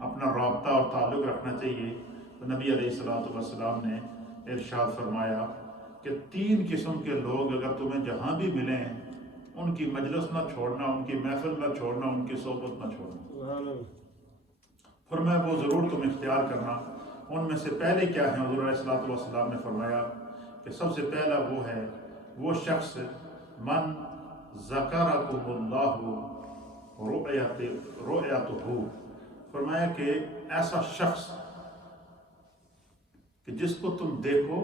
اپنا رابطہ اور تعلق رکھنا چاہیے۔ تو نبی علیہ الصلوۃ والسلام نے ارشاد فرمایا کہ 3 قسم کے لوگ اگر تمہیں جہاں بھی ملیں ان کی مجلس نہ چھوڑنا، ان کی محفل نہ چھوڑنا، ان کی صحبت نہ چھوڑنا۔ فرمایا وہ ضرور تم اختیار کرنا۔ ان میں سے پہلے کیا ہیں؟ حضور علیہ الصلوۃ والسلام نے فرمایا کہ سب سے پہلا وہ ہے وہ شخص من ذکرکم اللہ رؤیتہ، فرمایا کہ ایسا شخص کہ جس کو تم دیکھو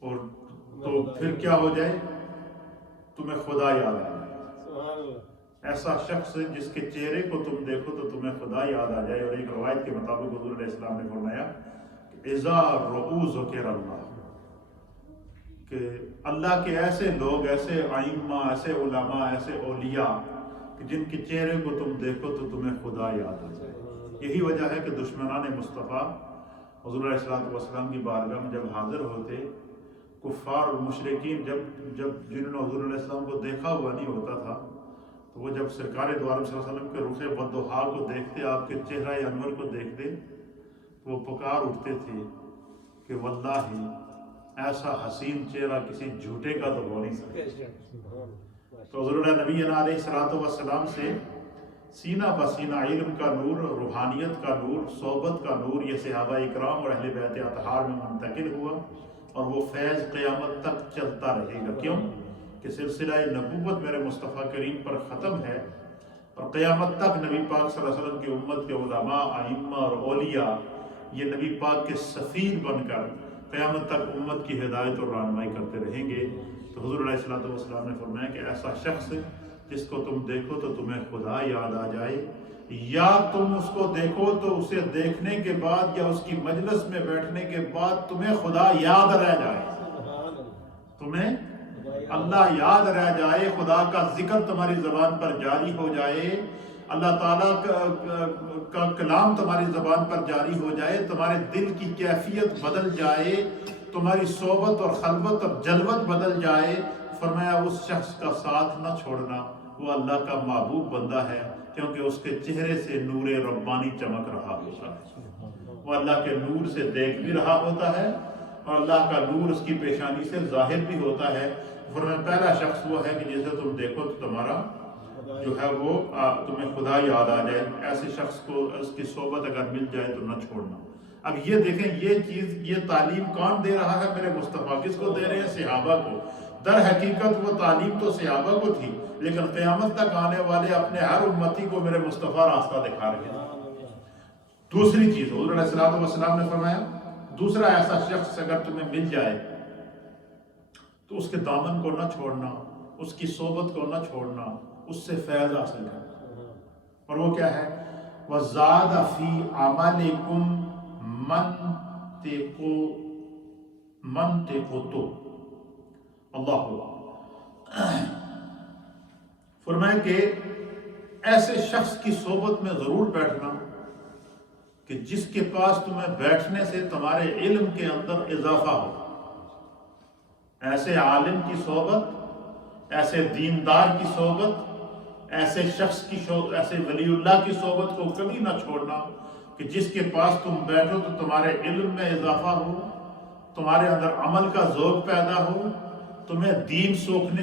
اور تو پھر کیا ہو جائے؟ تمہیں خدا یاد آ جائے۔ ایسا شخص جس کے چہرے کو تم دیکھو تو تمہیں خدا یاد آ جائے۔ اور ایک روایت کے مطابق حضور علیہ السلام نے فرمایا کہ اذا رؤوا ذکر اللہ، کہ اللہ کے ایسے لوگ، ایسے ائمہ، ایسے علماء، ایسے اولیاء کہ جن کے چہرے کو تم دیکھو تو تمہیں خدا یاد آ جائے۔ یہی وجہ ہے کہ دشمنان مصطفیٰ حضور علیہ الصلوۃ والسلام کی بارگاہ میں جب حاضر ہوتے، کفار اور مشرکین جنہوں نے حضور علیہ السلام کو دیکھا ہوا نہیں ہوتا تھا، تو وہ جب سرکار دو عالم صلی اللہ علیہ وسلم کے رخ بدحا کو دیکھتے، آپ کے چہرہ انور کو دیکھتے، تو وہ پکار اٹھتے تھے کہ واللہ ایسا حسین چہرہ کسی جھوٹے کا تو ہو نہیں سکتا۔ تو حضور نبی علیہ الصلوۃ والسلام سے سینہ بسینہ علم کا نور، روحانیت کا نور، صحبت کا نور یہ صحابہ اکرام اور اہل بیت اطہار میں منتقل ہوا، اور وہ فیض قیامت تک چلتا رہے گا۔ کیوں کہ سلسلہ نبوت میرے مصطفیٰ کریم پر ختم ہے، اور قیامت تک نبی پاک صلی اللہ علیہ وسلم کی امت کے علماء، ائمہ اور اولیاء یہ نبی پاک کے سفیر بن کر قیامت تک امت کی ہدایت اور رہنمائی کرتے رہیں گے۔ تو حضور علیہ الصلوۃ والسلام نے فرمایا کہ ایسا شخص جس کو تم دیکھو تو تمہیں خدا یاد آ جائے، یا تم اس کو دیکھو تو اسے دیکھنے کے بعد یا اس کی مجلس میں بیٹھنے کے بعد تمہیں خدا یاد رہ جائے، تمہیں اللہ یاد رہ جائے، خدا کا ذکر تمہاری زبان پر جاری ہو جائے، اللہ تعالیٰ کا کلام تمہاری زبان پر جاری ہو جائے، تمہارے دل کی کیفیت بدل جائے، تمہاری صحبت اور خلوت اور جلوت بدل جائے۔ فرمایا اس شخص کا ساتھ نہ چھوڑنا، وہ اللہ کا محبوب بندہ ہے، کیونکہ اس کے چہرے سے نور ربانی چمک رہا ہوتا ہے، وہ اللہ کے نور سے دیکھ بھی رہا ہوتا ہے اور اللہ کا نور اس کی پیشانی سے ظاہر بھی ہوتا ہے۔ فرمایا پہلا شخص وہ ہے کہ جسے تم دیکھو تو تمہارا جو ہے وہ تمہیں خدا یاد آ جائے۔ ایسے شخص کو اس کی صحبت اگر مل جائے تو نہ چھوڑنا۔ اب یہ دیکھیں، یہ تعلیم کون دے رہا ہے؟ میرے مصطفیٰ۔ کس کو دے رہے ہیں؟ صحابہ کو۔ در حقیقت وہ تعلیم تو صحابہ کو تھی، لیکن قیامت تک آنے والے اپنے ہر امتی کو میرے مصطفیٰ راستہ دکھا رہے ہیں۔ دوسری چیز حضور علیہ الصلوۃ والسلام نے فرمایا، دوسرا ایسا شخص اگر تمہیں مل جائے تو اس کے دامن کو نہ چھوڑنا، اس کی صحبت کو نہ چھوڑنا، اس سے فیض حاصل کرنا۔ اور وہ کیا ہے؟ وَزَادَ فِي عَمَلِكُمْ مَنْتِقُتُ اللہ۔ فرمائے کہ ایسے شخص کی صحبت میں ضرور بیٹھنا کہ جس کے پاس تمہیں بیٹھنے سے تمہارے علم کے اندر اضافہ ہو۔ ایسے عالم کی صحبت، ایسے دیندار کی صحبت، ایسے شخص کی ایسے ولی اللہ کی صحبت کو کبھی نہ چھوڑنا کہ جس کے پاس تم بیٹھو تو تمہارے علم میں اضافہ ہو، تمہارے اندر عمل کا ذوق پیدا ہو، تمہیں دین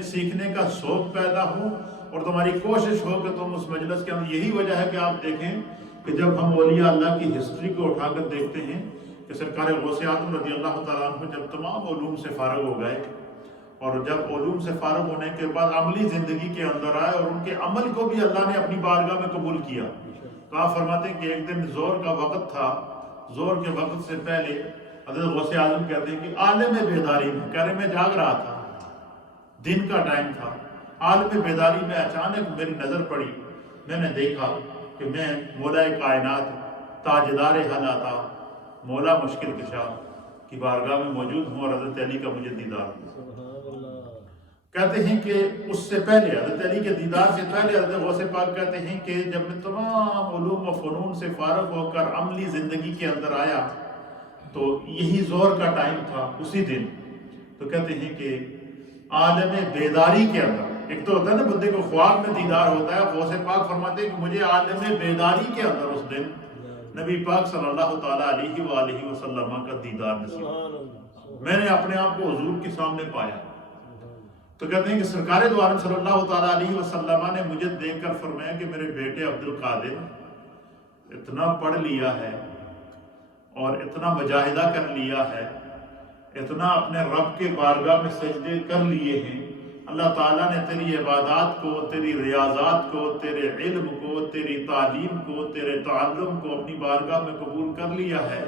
سیکھنے کا شوق پیدا ہو، اور تمہاری کوشش ہو کہ تم اس مجلس کے اندر۔ یہی وجہ ہے کہ آپ دیکھیں کہ جب ہم اولیاء اللہ کی ہسٹری کو اٹھا کر دیکھتے ہیں کہ سرکار غوث اعظم رضی اللہ تعالیٰ عنہ جب تمام علوم سے فارغ ہو گئے، اور جب علوم سے فارغ ہونے کے بعد عملی زندگی کے اندر آئے اور ان کے عمل کو بھی اللہ نے اپنی بارگاہ میں قبول کیا، تو آپ فرماتے ہیں کہ ایک دن زور کا وقت تھا، زور کے وقت سے پہلے حضرت غوث اعظم کہتے ہیں کہ عالم بیداری میں، کہہ رہے میں جاگ رہا تھا، دن کا ٹائم تھا، عالم بیداری میں اچانک میری نظر پڑی، میں نے دیکھا کہ میں مولا کائنات، تاجدار حلاتا، مولا مشکل کشا کی بارگاہ میں موجود ہوں، اور حضرت علی کا مجھے دیدار ہوا۔ کہتے ہیں کہ اس سے پہلے، حضرت علی کے دیدار سے پہلے، حضرت غوث پاک کہتے ہیں کہ جب میں تمام علوم و فنون سے فارغ ہو کر عملی زندگی کے اندر آیا تو یہی زور کا ٹائم تھا اسی دن۔ تو کہتے ہیں کہ عالم بیداری کے اندر، ایک تو ہوتا ہے نا بندے کو خواب میں دیدار ہوتا ہے، غوث پاک فرماتے ہیں کہ مجھے عالم بیداری کے اندر اس دن نبی پاک صلی اللہ تعالیٰ علیہ وآلہ وسلم کا دیدار نصیب، میں نے اپنے آپ کو حضور کے سامنے پایا۔ تو کہتے ہیں کہ سرکار دو عالم صلی اللہ تعالیٰ علیہ وسلم نے مجھے دیکھ کر فرمایا کہ میرے بیٹے عبد القادر اتنا پڑھ لیا ہے اور اتنا مجاہدہ کر لیا ہے، اتنا اپنے رب کے بارگاہ میں سجدے کر لیے ہیں، اللہ تعالیٰ نے تیری عبادات کو، تیری ریاضات کو، تیرے علم کو، تیری تعلیم کو، تیرے تعلم کو اپنی بارگاہ میں قبول کر لیا ہے۔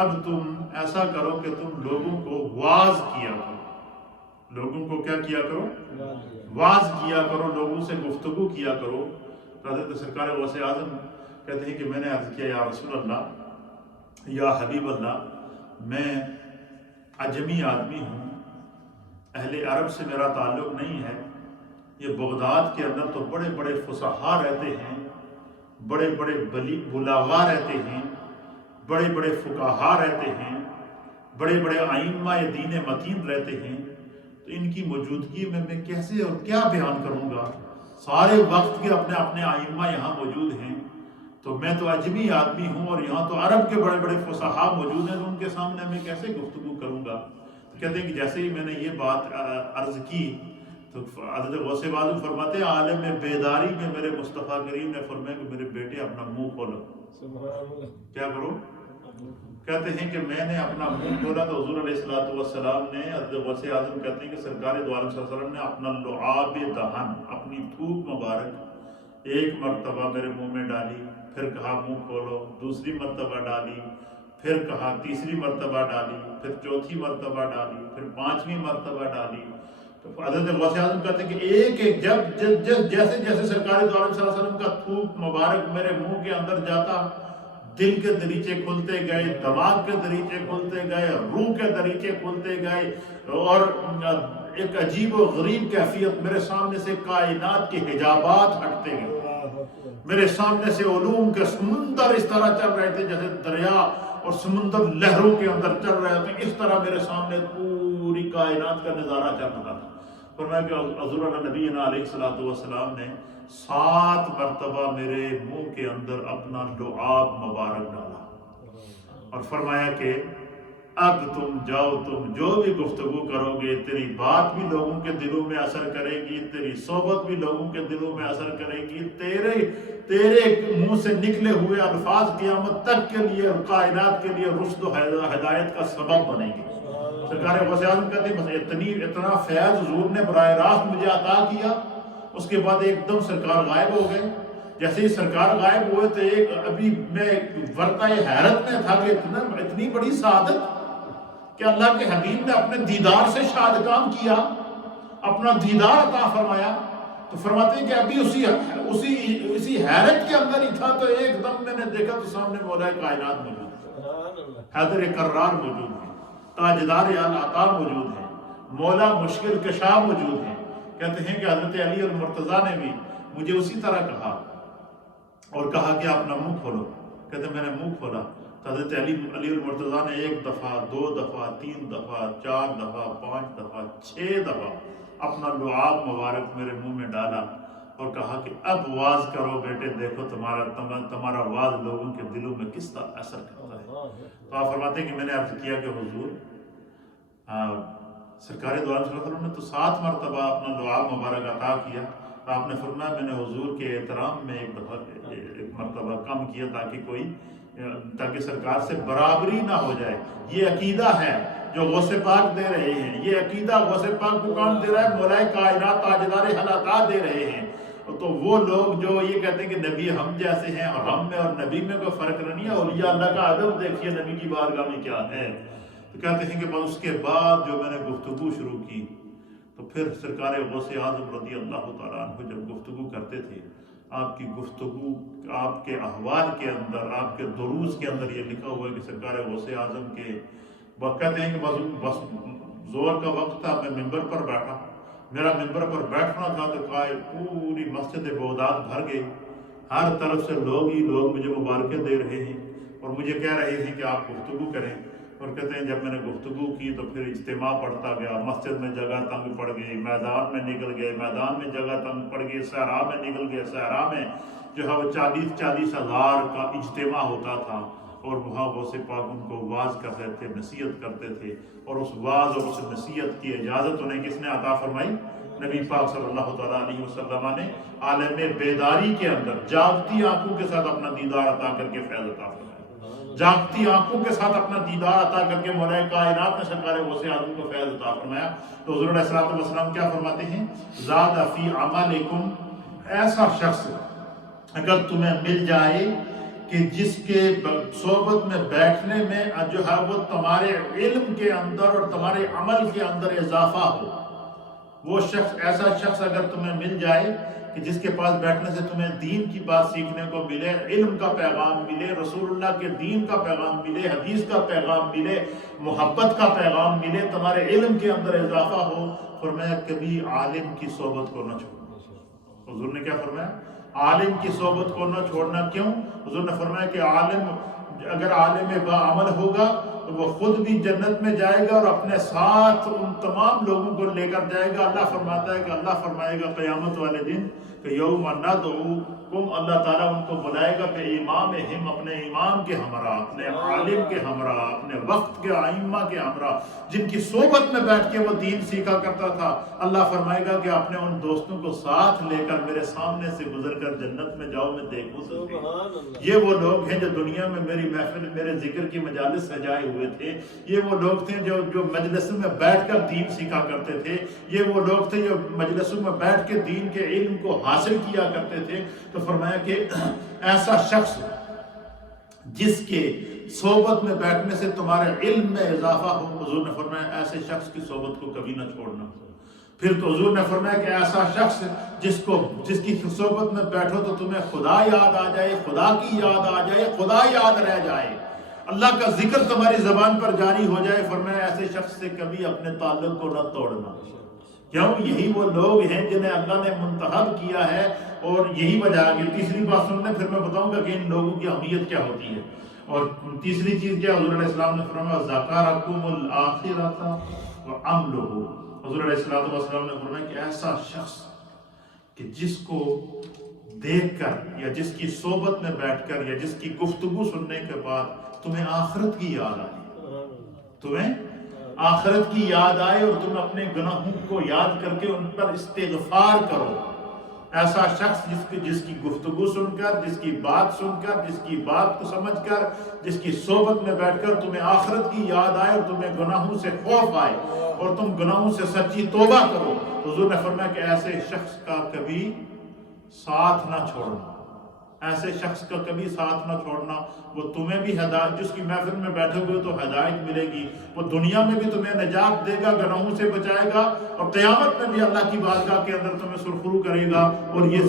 اب تم ایسا کرو کہ تم لوگوں کو واعظ کیا کرو، لوگوں کو کیا کیا کرو؟ واعظ کیا کرو، لوگوں سے گفتگو کیا کرو۔ حضرت سرکار غوث اعظم کہتے ہیں کہ میں نے عرض کیا یا رسول اللہ، یا حبیب اللہ، میں عجمی آدمی ہوں، اہل عرب سے میرا تعلق نہیں ہے، یہ بغداد کے اندر تو بڑے بڑے فصحاء رہتے ہیں، بڑے بڑے بلاغا رہتے ہیں، بڑے بڑے فقہاء رہتے ہیں، بڑے بڑے ائمہ دین متین رہتے ہیں، تو ان کی موجودگی میں کیسے اور کیا بیان کروں گا؟ سارے وقت کے اپنے اپنے ائمہ یہاں موجود ہیں، تو میں تو عجمی آدمی ہوں اور یہاں تو عرب کے بڑے بڑے فصحاء موجود ہیں، تو ان کے سامنے میں کیسے گفتگو کروں گا؟ کہتے ہیں کہ جیسے ہی میں نے یہ بات عرض کی تو حضرت غوث اعظم فرماتے ہیں عالم بیداری میں میرے مصطفیٰ کریم نے فرمایا کہ میرے بیٹے اپنا منہ کھولو۔ کیا کرو؟ کہتے ہیں کہ میں نے اپنا منہ کھولا تو حضور علیہ السلام نے، حضرت غوث اعظم کہتے ہیں کہ سرکار دو عالم صلی اللہ علیہ وسلم نے اپنا لعاب دہن، اپنی تھوک مبارک ایک مرتبہ میرے منہ میں ڈالی، پھر کہا منہ کھولو، دوسری مرتبہ ڈالی، پھر کہا تیسری مرتبہ ڈالی، پھر چوتھی مرتبہ ڈالی، پھر پانچویں مرتبہ ڈالی۔ تو حضرت غوث اعظم کہتے ہیں کہ ایک ایک جیسے جیسے سرکار دو عالم صلی اللہ علیہ وسلم کا تھوک مبارک میرے منہ کے اندر جاتا، دل کے دریچے کھلتے گئے، دماغ کے دریچے کھلتے گئے، روح کے دریچے کھلتے گئے، اور ایک عجیب و غریب کیفیت میرے سامنے سے کائنات کے حجابات ہٹتے گئے، میرے سامنے سے علوم کے سمندر اس طرح چل رہے تھے جیسے دریا اور سمندر لہروں کے اندر چل رہے تھے، اس طرح میرے سامنے پوری کائنات کا نظارہ چل رہا تھا۔ فرمایا کہ حضور نبینا علیہ السلام نے 7 مرتبہ میرے منہ کے اندر اپنا لعاب مبارک ڈالا اور فرمایا کہ اب تم جاؤ، تم جو بھی گفتگو کرو گے، تیری بات بھی لوگوں کے دلوں میں اثر کرے گی، تیری صحبت بھی لوگوں کے دلوں میں اثر کرے گی، تیرے منہ سے نکلے ہوئے الفاظ قیامت تک کے لیے اور کائنات کے لیے رشد و ہدایت کا سبب بنے گی۔ سرکار غوث اعظم کہتے ہیں بس اتنا فیض حضور نے براہ راست مجھے عطا کیا، اس کے بعد ایک دم سرکار غائب ہو گئے۔ جیسے ہی سرکار غائب ہوئے تو ابھی میں ورطۂ حیرت میں تھا کہ اتنی بڑی سعادت کہ اللہ کے حبیب نے اپنے دیدار سے شاد کام کیا، اپنا دیدار عطا فرمایا۔ تو فرماتے ہیں کہ ابھی اسی حیرت کے اندر ہی تھا تو ایک دم میں نے دیکھا تو سامنے مولا کائنات موجود ہے، حیدر کرار موجود ہے، تاجدار العطا موجود ہے، مولا مشکل کشا موجود ہے۔ کہتے ہیں کہ حضرت علی المرتضیٰ نے بھی مجھے اسی طرح کہا اور کہا کہ اپنا منہ کھولو۔ کہتے ہیں میں نے منہ کھولا تو حضرت علی المرتضیٰ نے 1 دفعہ، 2 دفعہ، 3 دفعہ، 4 دفعہ، 5 دفعہ، 6 دفعہ اپنا لعاب مبارک میرے منہ میں ڈالا اور کہا کہ اب واز کرو بیٹے، دیکھو تمہارا واز لوگوں کے دلوں میں کس طرح اثر کرتا ہے۔ تو آپ فرماتے ہیں کہ میں نے عرض کیا کہ حضور سرکار دو عالم صلی اللہ علیہ وسلم نے تو 7 مرتبہ اپنا لعاب مبارک عطا کیا، تو آپ نے فرمایا میں نے حضور کے احترام میں ایک مرتبہ کم کیا تاکہ سرکار سے برابری نہ ہو جائے۔ یہ عقیدہ ہے جو غوث پاک دے رہے ہیں، یہ عقیدہ غوث پاک کو کون دے رہا ہے؟ مولا کائنات تاجدار حلاقات دے رہے ہیں۔ تو وہ لوگ جو یہ کہتے ہیں کہ نبی ہم جیسے ہیں اور ہم میں اور نبی میں کوئی فرق نہیں ہے، اولیاء اللہ کا ادب دیکھیے نبی کی بارگاہ میں کیا ہے۔ تو کہتے ہیں کہ اس کے بعد جو میں نے گفتگو شروع کی تو پھر سرکار غوث اعظم رضی اللہ تعالیٰ عنہ جب گفتگو کرتے تھے، آپ کی گفتگو، آپ کے احوال کے اندر، آپ کے دروس کے اندر یہ لکھا ہوا ہے کہ سرکار غوث اعظم کے کہتے ہیں کہ بس زور کا وقت تھا، میں ممبر پر بیٹھا، میرا ممبر پر بیٹھنا تھا تو پوری مسجد بغداد بھر گئی، ہر طرف سے لوگ ہی لوگ مجھے مبارکیں دے رہے ہیں اور مجھے کہہ رہے ہیں کہ آپ گفتگو کریں۔ اور کہتے ہیں جب میں نے گفتگو کی تو پھر اجتماع بڑھتا گیا، مسجد میں جگہ تنگ پڑ گئی، میدان میں نکل گئے، میدان میں جگہ تنگ پڑ گئی، صحرا میں نکل گئے، صحرا میں جو ہے وہ 40 ہزار کا اجتماع ہوتا تھا، اور وہاں غوث پاک ان کو واعظ کرتے تھے، نصیحت کرتے تھے، اور اس واعظ اور اس نصیحت کی اجازت انہیں کس نے عطا فرمائی؟ نبی پاک صلی اللہ تعالیٰ علیہ وسلم نے عالم بیداری کے اندر جاگتی آنکھوں کے ساتھ اپنا دیدار عطا کر کے فیض عطا فرمایا، جاگتی آنکھوں کے ساتھ اپنا دیدار عطا کر کے مولا کائنات نے سرکار غوث اعظم کو فیض عطا فرمایا۔ تو حضور علیہ الصلوۃ والسلام کیا فرماتے ہیں؟ زاد فی عملکم، ایسا شخص اگر تمہیں مل جائے کہ جس کے صحبت میں بیٹھنے میں جو ہے وہ تمہارے علم کے اندر اور تمہارے عمل کے اندر اضافہ ہو، وہ شخص، ایسا شخص اگر تمہیں مل جائے کہ جس کے پاس بیٹھنے سے تمہیں دین کی بات سیکھنے کو ملے، علم کا پیغام ملے، رسول اللہ کے دین کا پیغام ملے، حدیث کا پیغام ملے، محبت کا پیغام ملے، تمہارے علم کے اندر اضافہ ہو، فرمایا کبھی عالم کی صحبت کو نہ چھوڑنا۔ حضور نے کیا فرمایا؟ عالم کی صحبت کو نہ چھوڑنا۔ کیوں؟ حضور نے فرمایا کہ عالم، اگر عالم با عمل ہوگا تو وہ خود بھی جنت میں جائے گا اور اپنے ساتھ ان تمام لوگوں کو لے کر جائے گا۔ اللہ فرماتا ہے کہ اللہ فرمائے گا قیامت والے دن کہ یوم ندعوکم، اللہ تعالیٰ ان کو بلائے گا کہ امامہم، اپنے امام کے ہمراہ، اپنے عالم کے ہمراہ، اپنے وقت کے ائمہ کے ہمراہ، جن کی صحبت میں بیٹھ کے وہ دین سیکھا کرتا تھا۔ اللہ فرمائے گا کہ اپنے ان دوستوں کو ساتھ لے کر میرے سامنے سے گزر کر جنت میں جاؤ، میں دیکھوں تمہیں۔ یہ وہ لوگ ہیں جو دنیا میں میری محفل، میرے ذکر کی مجالس سجائے ہوئے تھے، یہ وہ لوگ تھے جو مجلسوں میں بیٹھ کر دین سیکھا کرتے تھے، یہ وہ لوگ تھے جو مجلسوں میں بیٹھ کے دین کے علم کو حاصل کیا کرتے تھے۔ تو فرمایا کہ ایسا شخص جس کے صحبت میں بیٹھنے سے تمہارے علم میں اضافہ ہو، حضور نے فرمایا ایسے شخص کی صحبت کو کبھی نہ چھوڑنا۔ پھر تو حضور نے فرمایا کہ ایسا شخص جس کی صحبت میں بیٹھو تو تمہیں خدا یاد آ جائے، خدا کی یاد آ جائے، خدا یاد رہ جائے، اللہ کا ذکر تمہاری زبان پر جاری ہو جائے، فرمایا ایسے شخص سے کبھی اپنے تعلق کو نہ توڑنا۔ کیوں؟ یہی وہ لوگ ہیں جنہیں اللہ نے منتخب کیا ہے، اور یہی وجہ ہے۔ تیسری بات سننے پھر میں بتاؤں گا کہ ان لوگوں کی اہمیت کیا ہوتی ہے۔ اور تیسری چیز کیا؟ حضور علیہ السلام نے فرمایا ذکرکم الآخرۃ وعملہ، حضور علیہ السلام نے فرمایا کہ ایسا شخص کہ جس کو دیکھ کر یا جس کی صحبت میں بیٹھ کر یا جس کی گفتگو سننے کے بعد تمہیں آخرت کی یاد آئے، تمہیں آخرت کی یاد آئے اور تم اپنے گناہوں کو یاد کر کے ان پر استغفار کرو، ایسا شخص جس کی گفتگو سن کر، جس کی بات سن کر، جس کی بات کو سمجھ کر، جس کی صحبت میں بیٹھ کر تمہیں آخرت کی یاد آئے اور تمہیں گناہوں سے خوف آئے اور تم گناہوں سے سچی توبہ کرو، حضور نے فرمایا کہ ایسے شخص کا کبھی ساتھ نہ چھوڑنا، ایسے شخص کا کبھی ساتھ نہ چھوڑنا، وہ تمہیں بھی ہدایت، جس کی محفل میں بیٹھے ہوئے تو ہدایت ملے گی، وہ دنیا میں بھی تمہیں نجات دے گا، گناہوں سے بچائے گا، اور قیامت میں بھی اللہ کی بارگاہ کے اندر تمہیں سرخرو کرے گا۔ اور یہ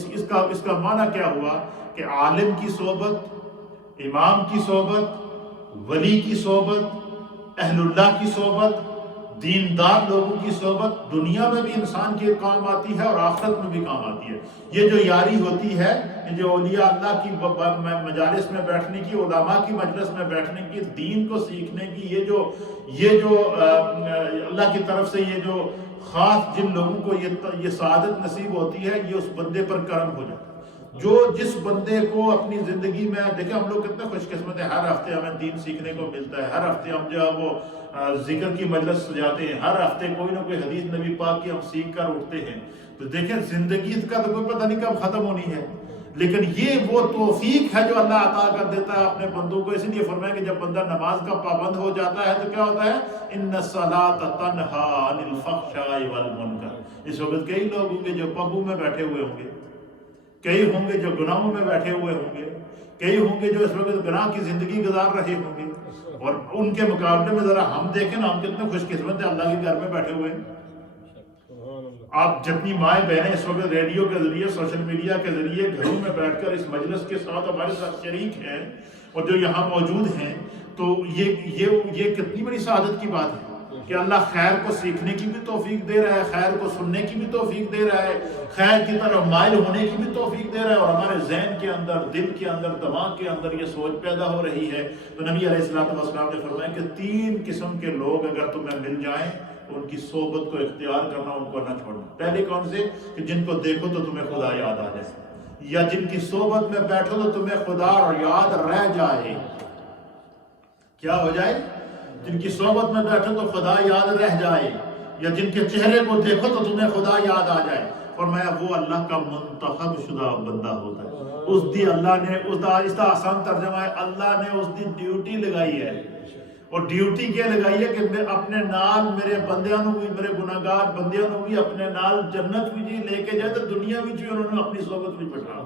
اس کا معنی کیا ہوا کہ عالم کی صحبت، امام کی صحبت، ولی کی صحبت، اہل اللہ کی صحبت، دیندار لوگوں کی صحبت دنیا میں بھی انسان کے کام آتی ہے اور آخرت میں بھی کام آتی ہے۔ یہ جو یاری ہوتی ہے، جو اولیاء اللہ کی مجالس میں بیٹھنے کی، علماء کی مجلس میں بیٹھنے کی، دین کو سیکھنے کی، یہ جو اللہ کی طرف سے یہ جو خاص جن لوگوں کو یہ سعادت نصیب ہوتی ہے، یہ اس بندے پر کرم ہو جاتا ہے۔ جو جس بندے کو اپنی زندگی میں، دیکھیں ہم لوگ کتنے خوش قسمت ہیں، ہر ہفتے ہمیں دین سیکھنے کو ملتا ہے، ہر ہفتے ہم جو ہے وہ ذکر کی مجلس سجاتے ہیں، ہر ہفتے کوئی نہ کوئی حدیث نبی پاک کی ہم سیکھ کر اٹھتے ہیں۔ تو دیکھیں زندگی کا تو کوئی پتہ نہیں کب ختم ہونی ہے، لیکن یہ وہ توفیق ہے جو اللہ عطا کر دیتا ہے اپنے بندوں کو۔ اس لیے فرمایا کہ جب بندہ نماز کا پابند ہو جاتا ہے تو کیا ہوتا ہے؟ ان الصلاۃ تنہی عن الفحشاء والمنکر۔ اس وقت کئی لوگ ہوں گے جو پبوں میں بیٹھے ہوئے ہوں گے، کئی ہوں گے جو گناہوں میں بیٹھے ہوئے ہوں گے، کئی ہوں گے جو اس وقت گناہ کی زندگی گزار رہے ہوں گے، اور ان کے مقابلے میں ذرا ہم دیکھیں نا، ہم کتنے خوش قسمت ہیں، اللہ کے گھر میں بیٹھے ہوئے ہیں۔ آپ جتنی مائیں بہنیں اس وقت ریڈیو کے ذریعے، سوشل میڈیا کے ذریعے گھروں میں بیٹھ کر اس مجلس کے ساتھ ہمارے ساتھ شریک ہیں اور جو یہاں موجود ہیں، تو یہ کتنی بڑی سعادت کی بات ہے کہ اللہ خیر کو سیکھنے کی بھی توفیق دے رہا ہے، خیر کو سننے کی بھی توفیق دے رہا ہے، خیر کی طرف مائل ہونے کی بھی توفیق دے رہا ہے، اور ہمارے ذہن کے اندر، دل کے اندر، دماغ کے اندر یہ سوچ پیدا ہو رہی ہے۔ تو نبی علیہ السلام نے فرمایا کہ 3 قسم کے لوگ اگر تمہیں مل جائیں تو ان کی صحبت کو اختیار کرنا، ان کو نہ چھوڑنا۔ پہلے کون سے؟ کہ جن کو دیکھو تو تمہیں خدا یاد آ جائے، یا جن کی صحبت میں بیٹھو تو تمہیں خدا اور یاد رہ جائے۔ کیا ہو جائے؟ جن کی صحبت میں بیٹھو تو خدا یاد رہ جائے، یا جن کے چہرے کو دیکھو تو تمہیں خدا یاد آ جائے۔ فرمایا وہ اللہ کا منتخب شدہ بندہ ہوتا ہے، اس دی اللہ نے، اس کا آسان ترجمہ ہے اللہ نے اس دی ڈیوٹی لگائی ہے۔ اور ڈیوٹی کیا لگائی ہے کہ میں اپنے نال میرے بندیاں نو بھی، میرے گناہگار بندیاں نو بھی اپنے نال جنت بھی جی لے کے جائے، تو دنیا بھی جی انہوں نے اپنی صحبت بھی بٹھا۔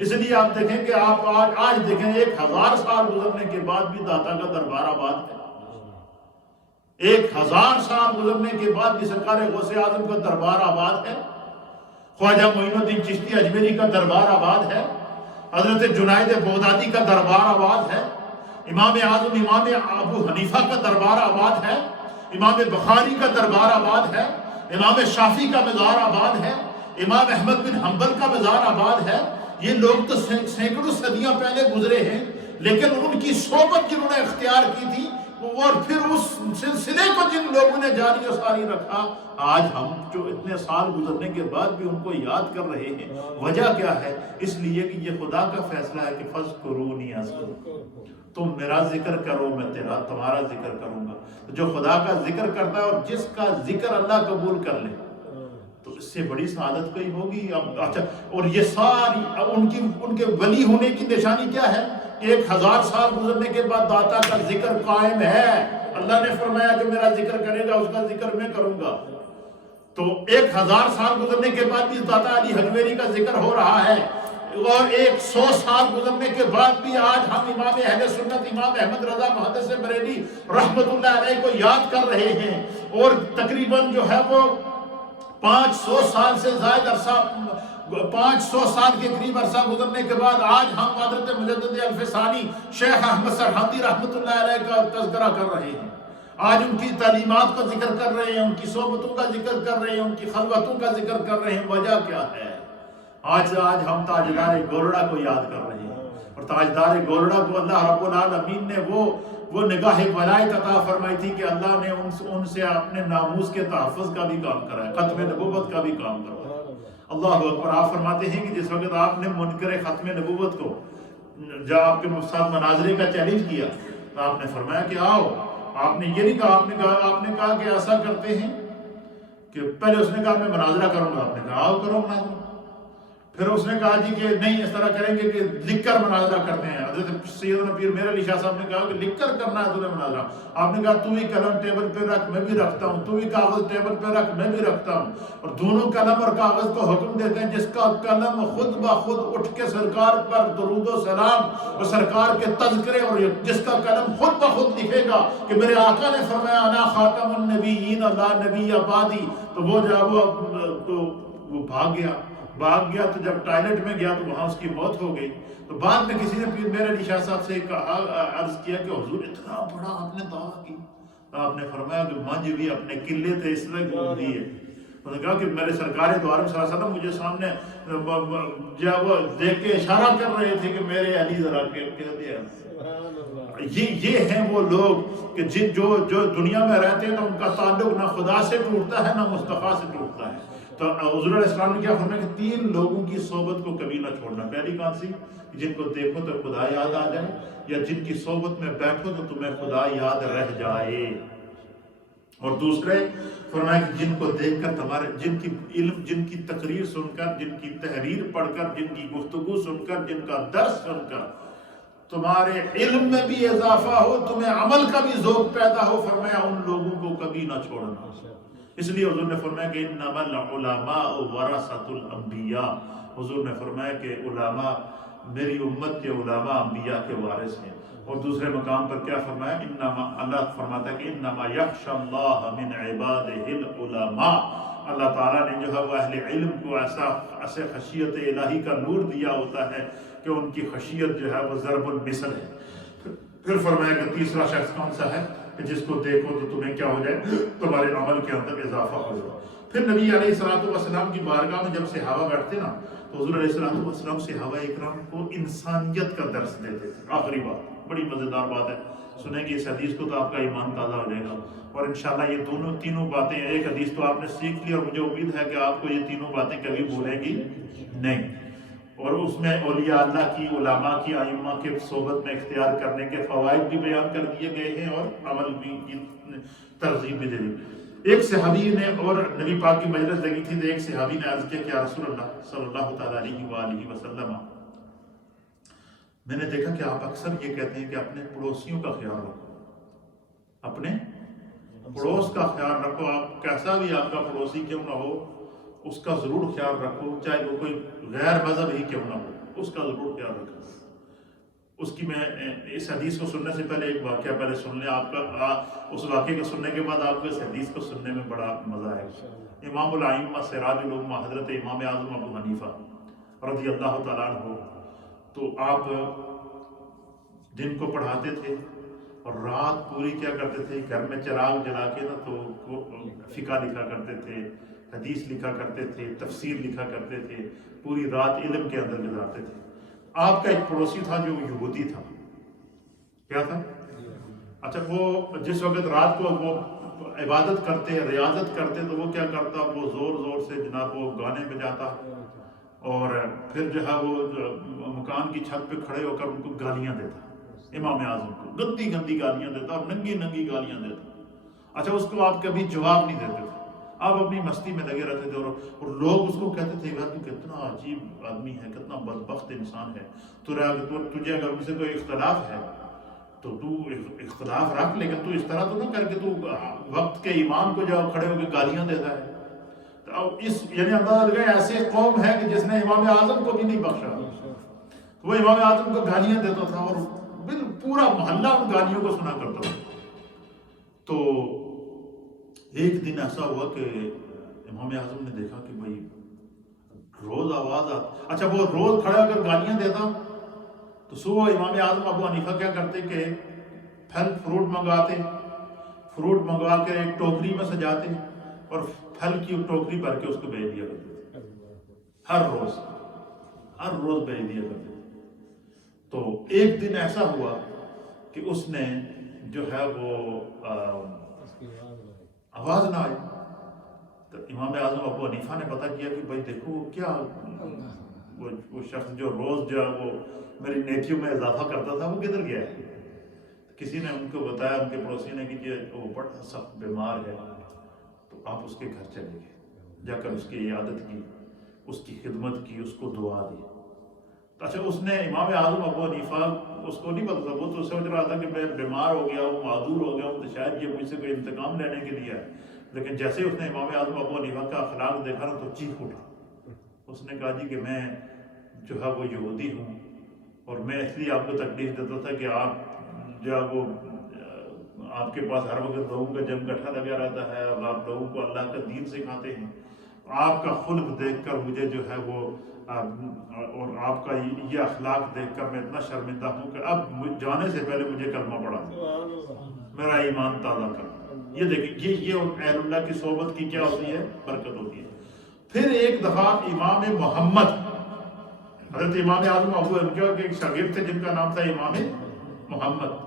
اس لیے آپ دیکھیں کہ آپ آج دیکھیں 1000 سال گزرنے کے بعد بھی داتا کا دربار آباد ہے۔ 1000 سال گزرنے کے بعد بھی سرکار غوث اعظم کا دربار آباد ہے، خواجہ معین الدین چشتی اجمیری کا دربار آباد ہے، حضرت جنید بغدادی کا دربار آباد ہے، امام اعظم امام ابو حنیفہ کا دربار آباد ہے، امام بخاری کا دربار آباد ہے، امام شافعی کا مزار آباد ہے، امام احمد بن حنبل کا مزار آباد ہے۔ یہ لوگ تو سینکڑوں صدیاں پہلے گزرے ہیں، لیکن ان کی صحبت جنہوں نے اختیار کی تھی، اور پھر اس سلسلے کو جن لوگوں نے جاری و ساری رکھا، آج ہم جو اتنے سال گزرنے کے بعد بھی ان کو یاد کر رہے ہیں۔ وجہ کیا ہے؟ اس لیے کہ یہ خدا کا فیصلہ ہے کہ فَاذْكُرُونِي أَذْكُرْكُمْ، تم میرا ذکر کرو میں تمہارا ذکر کروں گا۔ جو خدا کا ذکر کرتا ہے اور جس کا ذکر اللہ قبول کر لے، تو اس سے بڑی سعادت کوئی ہوگی؟ اچھا، اور یہ ساری ان کے ولی ہونے کی نشانی کیا ہے؟ 1000 سال گزرنے کے بعد داتا کا ذکر قائم ہے۔ اللہ نے فرمایا جو میرا ذکر کرے گا اس کا ذکر میں کروں گا۔ تو 1000 سال گزرنے کے بعد بھی داتا علی حجویری کا ذکر ہو رہا ہے، اور 100 سال گزرنے کے بعد بھی آج ہم امام اہل سنت امام احمد رضا محدث بریلوی رحمت اللہ علیہ کو یاد کر رہے ہیں۔ اور تقریباً جو ہے وہ 500 سال سے زائد عرصہ، 500 سال کے قریب عرصہ گزرنے کے بعد آج ہم حضرت مجدد الفسانی شیخ احمد سرحندی رحمت اللہ علیہ کا تذکرہ کر رہے ہیں۔ آج ان کی تعلیمات کا ذکر کر رہے ہیں، ان کی صحبتوں کا ذکر کر رہے ہیں، ان کی خلوتوں کا ذکر کر رہے ہیں۔ وجہ کیا ہے؟ آج ہم تاجدار گولڑا کو یاد کر رہے ہیں، اور تاجدار گولڑا کو اللہ رب العالمین نے وہ نگاہ ولایت عطا فرمائی تھی کہ اللہ نے ان سے اپنے ناموس کے تحفظ کا بھی کام کرایا، ختم نبوت کا بھی کام کرایا۔ اللہ اکبر۔ آپ فرماتے ہیں کہ جس وقت آپ نے منکر ختم نبوت کو جب آپ کے ساتھ مناظرے کا چیلنج کیا، تو آپ نے فرمایا کہ آؤ۔ آپ نے یہ نہیں کہا، آپ نے کہا کہ ایسا کرتے ہیں کہ پہلے اس نے کہا میں مناظرہ کروں گا، آپ نے کہا آؤ کرو مناظرہ۔ پھر اس نے کہا جی کہ نہیں اس طرح کریں گے کہ لکھ کر مناظرہ کرتے ہیں۔ حضرت سیدنا پیر میر علی شاہ صاحب نے کہا کہ لکھ کر کرنا ہے تمہیں مناظرہ۔ آپ نے کہا تو بھی قلم ٹیبل پہ رکھ، میں بھی رکھتا ہوں، تو بھی کاغذ ٹیبل پہ رکھ، میں بھی رکھتا ہوں، اور دونوں قلم اور کاغذ کو حکم دیتے ہیں جس کا قلم خود بخود اٹھ کے سرکار پر درود و سلام اور سرکار کے تذکرے، اور جس کا قلم خود بخود لکھے گا کہ میرے آقا نے فرمایا انا خاتم النبیین لا نبی بعدی، تو وہ جب وہ بھاگ گیا تو جب ٹائلٹ میں گیا تو وہاں اس کی موت ہو گئی۔ تو بعد میں کسی نے پیر میر علی شاہ صاحب سے عرض کیا کہ حضور اتنا بڑا آپ نے دعویٰ کی، تو آپ نے فرمایا کہ منج بھی اپنے قلے تھے اس لیے گھوم دی ہے۔ انہوں نے کہا کہ میرے سرکار دو عالم صلی اللہ علیہ وسلم مجھے سامنے جب وہ دیکھ کے اشارہ کر رہے تھے کہ میرے علی ذرا کہہ دیا۔ یہ ہیں وہ لوگ کہ جو دنیا میں رہتے ہیں تو ان کا تعلق نہ خدا سے ٹوٹتا ہے نہ مصطفیٰ سے ٹوٹتا ہے۔ تو حضور علیہ السلام نے کیا فرمایا کہ 3 لوگوں کی صحبت کو کبھی نہ چھوڑنا۔ پہلی کون سی؟ جن کو دیکھو تو خدا یاد آ جائے، یا جن کی صحبت میں بیٹھو تو تمہیں خدا یاد رہ جائے۔ اور دوسرے فرمایا کہ جن کو دیکھ کر تمہارے جن کی تقریر سن کر، جن کی تحریر پڑھ کر، جن کی گفتگو سن کر، جن کا درس سن کر تمہارے علم میں بھی اضافہ ہو، تمہیں عمل کا بھی ذوق پیدا ہو، فرمایا ان لوگوں کو کبھی نہ چھوڑنا۔ اس لیے حضور نے فرمایا کہ انما العلماء ورثۃ الانبیاء، حضور نے فرمایا کہ علماء میری امت کے علماء انبیاء کے وارث ہیں۔ اور دوسرے مقام پر کیا فرمایا؟ انما، اللہ فرماتا ہے کہ انما یخشی اللہ من عبادہ العلماء، اللہ تعالیٰ نے جو ہے وہ اہل علم کو ایسے خشیت الہی کا نور دیا ہوتا ہے کہ ان کی خشیت جو ہے وہ ضرب المثل ہے۔ پھر فرمایا کہ تیسرا شخص کون سا ہے؟ کہ جس کو دیکھو تو تمہیں کیا ہو جائے، تمہارے عمل کے اندر اضافہ ہو جائے۔ پھر نبی علیہ الصلوۃ والسلام کی بارگاہ میں جب صحابہ بیٹھتے نا تو حضور علیہ الصلوۃ والسلام صحابہ اکرام کو انسانیت کا درس دیتے تھے۔ آخری بات، بڑی مزیدار بات ہے، سنیں گے اس حدیث کو تو آپ کا ایمان تازہ ہو جائے گا، اور انشاءاللہ یہ تینوں باتیں، ایک حدیث تو آپ نے سیکھ لی اور مجھے امید ہے کہ آپ کو یہ تینوں باتیں کبھی بھولیں گی نہیں، اور اس میں اولیاء اللہ کی، علماء کی، ائمہ کے صحبت میں اختیار کرنے کے فوائد بھی بیان کر دیے گئے ہیں اور عمل بھی کی ترغیب بھی دے دی۔ ایک صحابی نے اور نبی پاک کی مجلس لگی تھی تو ایک صحابی نے عرض کیا کہ یا رسول اللہ صلی اللہ تعالیٰ علیہ وآلہ وسلم، میں نے دیکھا کہ آپ اکثر یہ کہتے ہیں کہ اپنے پڑوسیوں کا خیال رکھو، اپنے پڑوس کا خیال رکھو، آپ کیسا بھی آپ کا پڑوسی کیوں نہ ہو اس کا ضرور خیال رکھو، چاہے وہ کوئی غیر مذہب ہی کیوں نہ ہو اس کا ضرور خیال رکھو۔ اس کی میں اس حدیث کو سننے سے پہلے ایک واقعہ پہلے سن لیں، آپ کا اس واقعے کو سننے کے بعد آپ کو اس حدیث کو سننے میں بڑا مزہ آئے گا۔ امام الائمہ سراج الامہ حضرت امام اعظم ابو حنیفہ رضی اللہ تعالیٰ عنہ، تو آپ دن کو پڑھاتے تھے اور رات پوری کیا کرتے تھے، گھر میں چراغ جلا کے نا تو فقہ لکھا کرتے تھے، حدیث لکھا کرتے تھے، تفسیر لکھا کرتے تھے، پوری رات علم کے اندر گزارتے تھے۔ آپ کا ایک پڑوسی تھا جو یہودی تھا، کیا تھا؟ اچھا، وہ جس وقت رات کو وہ عبادت کرتے، ریاضت کرتے تو وہ کیا کرتا، وہ زور زور سے جناب وہ گانے بجاتا اور پھر جو ہے وہ مکان کی چھت پہ کھڑے ہو کر ان کو گالیاں دیتا، امام اعظم کو گندی گندی گالیاں دیتا اور ننگی ننگی گالیاں دیتا۔ اچھا، اس کو آپ کبھی جواب نہیں دیتے تھے، آپ اپنی مستی میں لگے رہتے تھے اور لوگ اس کو کہتے تھے یار تو کتنا عجیب آدمی ہے، کتنا بدبخت انسان ہے، تجھے اگر ان سے کوئی اختلاف ہے تو تو اختلاف رکھ، لیکن تو اس طرح تو نہ کر کے تو وقت کے امام کو جو کھڑے ہو کے گالیاں دیتا ہے۔ تو اس یعنی اندازہ لگا ایسے قوم ہے کہ جس نے امام اعظم کو بھی نہیں بخشا، وہ امام اعظم کو گالیاں دیتا تھا اور پورا محلہ ان گالیوں کو سنا کرتا تھا۔ تو ایک دن ایسا ہوا کہ امام اعظم نے دیکھا کہ بھائی روز آواز اچھا وہ روز کھڑا ہو کر گالیاں دیتا، تو صبح امام اعظم ابو حنیفہ کیا کرتے کہ پھل فروٹ منگواتے، فروٹ منگوا کے ایک ٹوکری میں سجاتے اور پھل کی ٹوکری بھر کے اس کو بھیج دیا کرتے، ہر روز بھیج دیا کرتے۔ تو ایک دن ایسا ہوا کہ اس نے جو ہے وہ آواز نہ آئی، تو امام اعظم ابو حنیفہ نے پتہ کیا کہ بھائی دیکھو کیا وہ شخص جو روز جو ہے وہ میری نیکیوں میں اضافہ کرتا تھا وہ کدھر گیا ہے۔ کسی نے ان کو بتایا، ان کے پڑوسی نے کہ وہ بڑا سخت بیمار ہے، تو آپ اس کے گھر چلے گئے، جا کر اس کی عیادت کی، اس کی خدمت کی، اس کو دعا دی۔ اچھا، اس نے امام اعظم ابو حنیفہ اس کو نہیں پتا تھا، وہ تو سوچ رہا تھا کہ میں بیمار ہو گیا ہوں، معذور ہو گیا ہوں، تو شاید یہ مجھ سے کوئی انتقام لینے کے لیے ہے۔ لیکن جیسے اس نے امام اعظم ابو حنیفہ کا اخلاق دیکھا نا تو چیخ اٹھا، اس نے کہا جی کہ میں جو ہے وہ یہودی ہوں اور میں اس لیے آپ کو تکلیف دیتا تھا کہ آپ جو ہے وہ آپ کے پاس ہر وقت لوگوں کا جم کٹھا لگا رہتا ہے اور آپ لوگوں کو اللہ کا دین سکھاتے ہیں، آپ کا خلق دیکھ کر مجھے جو ہے وہ اور آپ کا یہ اخلاق دیکھ کر میں اتنا شرمندہ ہوں کہ اب جانے سے پہلے مجھے کلمہ پڑھا دیں، میرا ایمان تازہ کر۔ یہ دیکھیں یہ اہل اللہ کی صحبت کی کیا ہوتی ہے، برکت ہوتی ہے۔ پھر ایک دفعہ امام محمد، حضرت امام اعظم ابو حنیفہ کے ایک شاگرد تھے جن کا نام تھا امام محمد۔